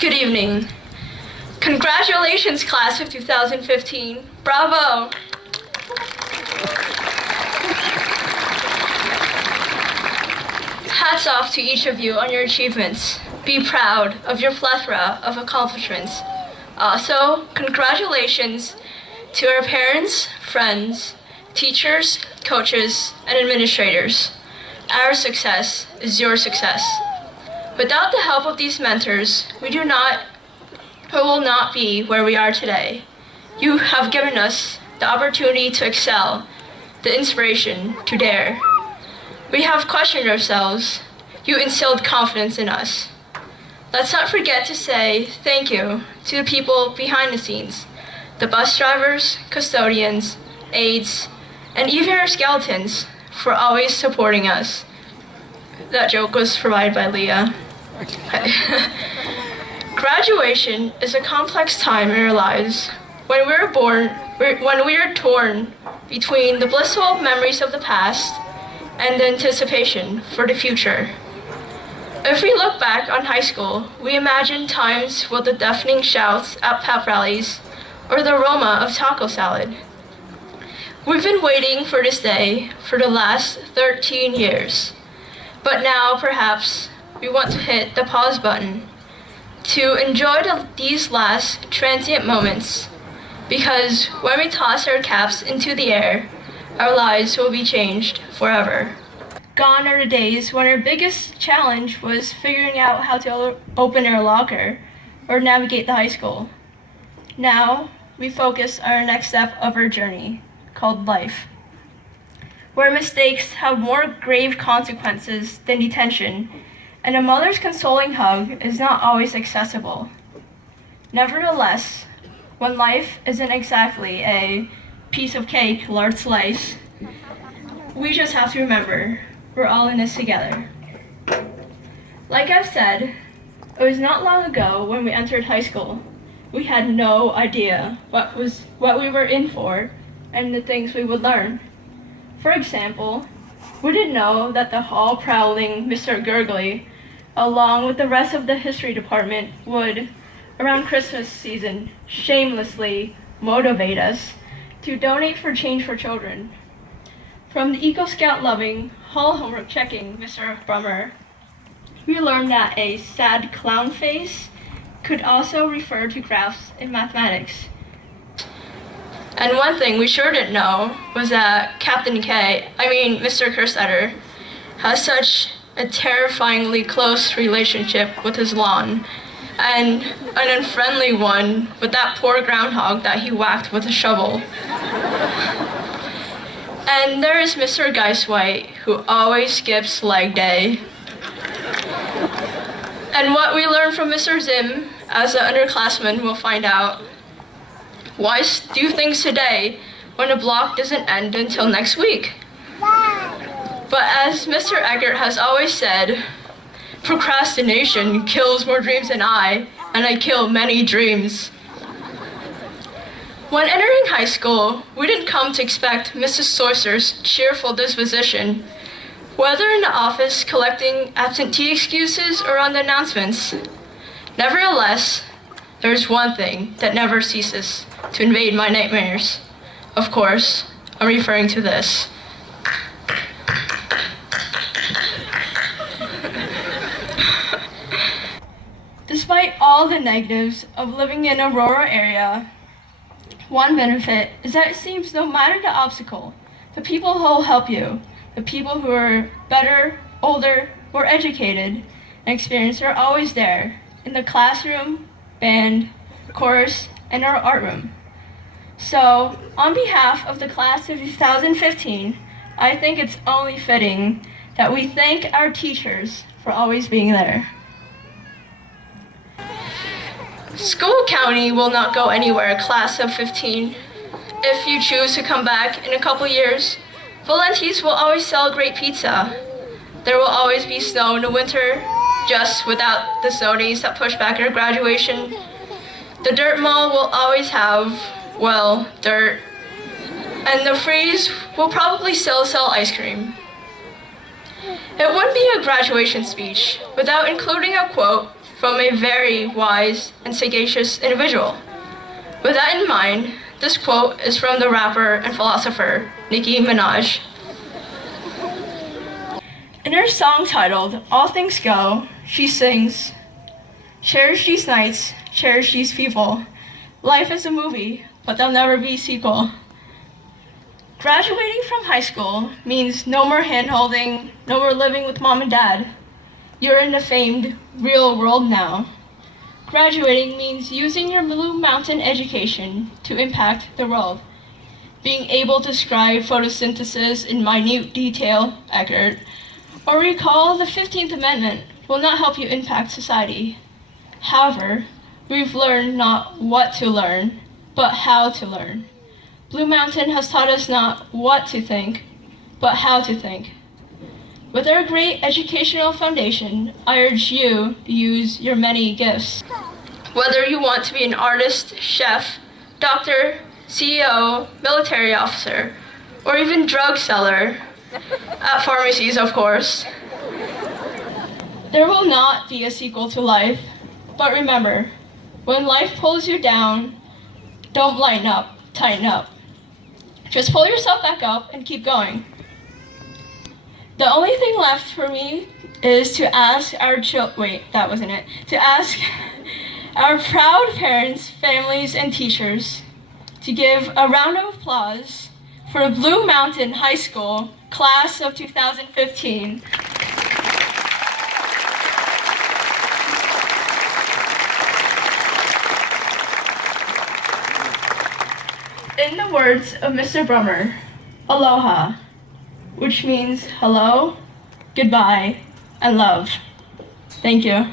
Good evening. Congratulations, class of 2015. Bravo! Hats off to each of you on your achievements. Be proud of your plethora of accomplishments. Also, congratulations to our parents, friends, teachers, coaches, and administrators. Our success is your success. Without the help of these mentors, we will not be where we are today. You have given us the opportunity to excel, the inspiration to dare. We have questioned ourselves. You instilled confidence in us. Let's not forget to say thank you to the people behind the scenes, the bus drivers, custodians, aides, and even our skeletons for always supporting us. That joke was provided by Leah. Graduation is a complex time in our lives when we are torn between the blissful memories of the past and the anticipation for the future. If we look back on high school, we imagine times with the deafening shouts at pep rallies or the aroma of taco salad. We've been waiting for this day for the last 13 years, but now perhaps we want to hit the pause button to enjoy these last transient moments, because when we toss our caps into the air, our lives will be changed forever. Gone are the days when our biggest challenge was figuring out how to open our locker or navigate the high school. Now, we focus on our next step of our journey, called life, where mistakes have more grave consequences than detention, and a mother's consoling hug is not always accessible. Nevertheless, when life isn't exactly a piece of cake, large slice, we just have to remember we're all in this together. Like I've said, it was not long ago when we entered high school. We had no idea what we were in for and the things we would learn. For example, we didn't know that the hall-prowling Mr. Gurgley, along with the rest of the history department, would, around Christmas season, shamelessly motivate us to donate for Change for Children. From the Eagle Scout-loving, hall homework checking Mr. Brummer, we learned that a sad clown face could also refer to graphs in mathematics. And one thing we sure didn't know was that Mr. Kerstetter, has such a terrifyingly close relationship with his lawn, and an unfriendly one with that poor groundhog that he whacked with a shovel. And there is Mr. Geiswhite, who always skips leg day. And what we learned from Mr. Zim, as an underclassman will find out, why do things today when a block doesn't end until next week? But as Mr. Eggert has always said, procrastination kills more dreams than I, and I kill many dreams. When entering high school, we didn't come to expect Mrs. Saucer's cheerful disposition, whether in the office collecting absentee excuses or on the announcements. Nevertheless, there's one thing that never ceases to invade my nightmares. Of course, I'm referring to this. Despite all the negatives of living in a rural area, one benefit is that it seems no matter the obstacle, the people who will help you, the people who are better, older, more educated, and experienced are always there, in the classroom, band, chorus, and our art room. So, on behalf of the class of 2015, I think it's only fitting that we thank our teachers for always being there. School County will not go anywhere, class of 15. If you choose to come back in a couple years, Valenti's will always sell great pizza. There will always be snow in the winter, just without the snow days that push back our graduation. The dirt mall will always have, well, dirt. And the freeze will probably still sell ice cream. It wouldn't be a graduation speech without including a quote from a very wise and sagacious individual. With that in mind, this quote is from the rapper and philosopher Nicki Minaj. In her song titled All Things Go, she sings, "Cherish these nights, cherish these people. Life is a movie, but there'll never be a sequel." Graduating from high school means no more hand-holding, no more living with mom and dad. You're in the famed real world now. Graduating means using your Blue Mountain education to impact the world. Being able to describe photosynthesis in minute detail, accurate, or recall the 15th Amendment will not help you impact society. However, we've learned not what to learn, but how to learn. Blue Mountain has taught us not what to think, but how to think. With our great educational foundation, I urge you to use your many gifts. Whether you want to be an artist, chef, doctor, CEO, military officer, or even drug seller, at pharmacies, of course. There will not be a sequel to life, but remember, when life pulls you down, don't lighten up, tighten up. Just pull yourself back up and keep going. The only thing left for me is to ask to ask our proud parents, families, and teachers to give a round of applause for the Blue Mountain High School class of 2015. In the words of Mr. Brummer, aloha, which means hello, goodbye, and love. Thank you.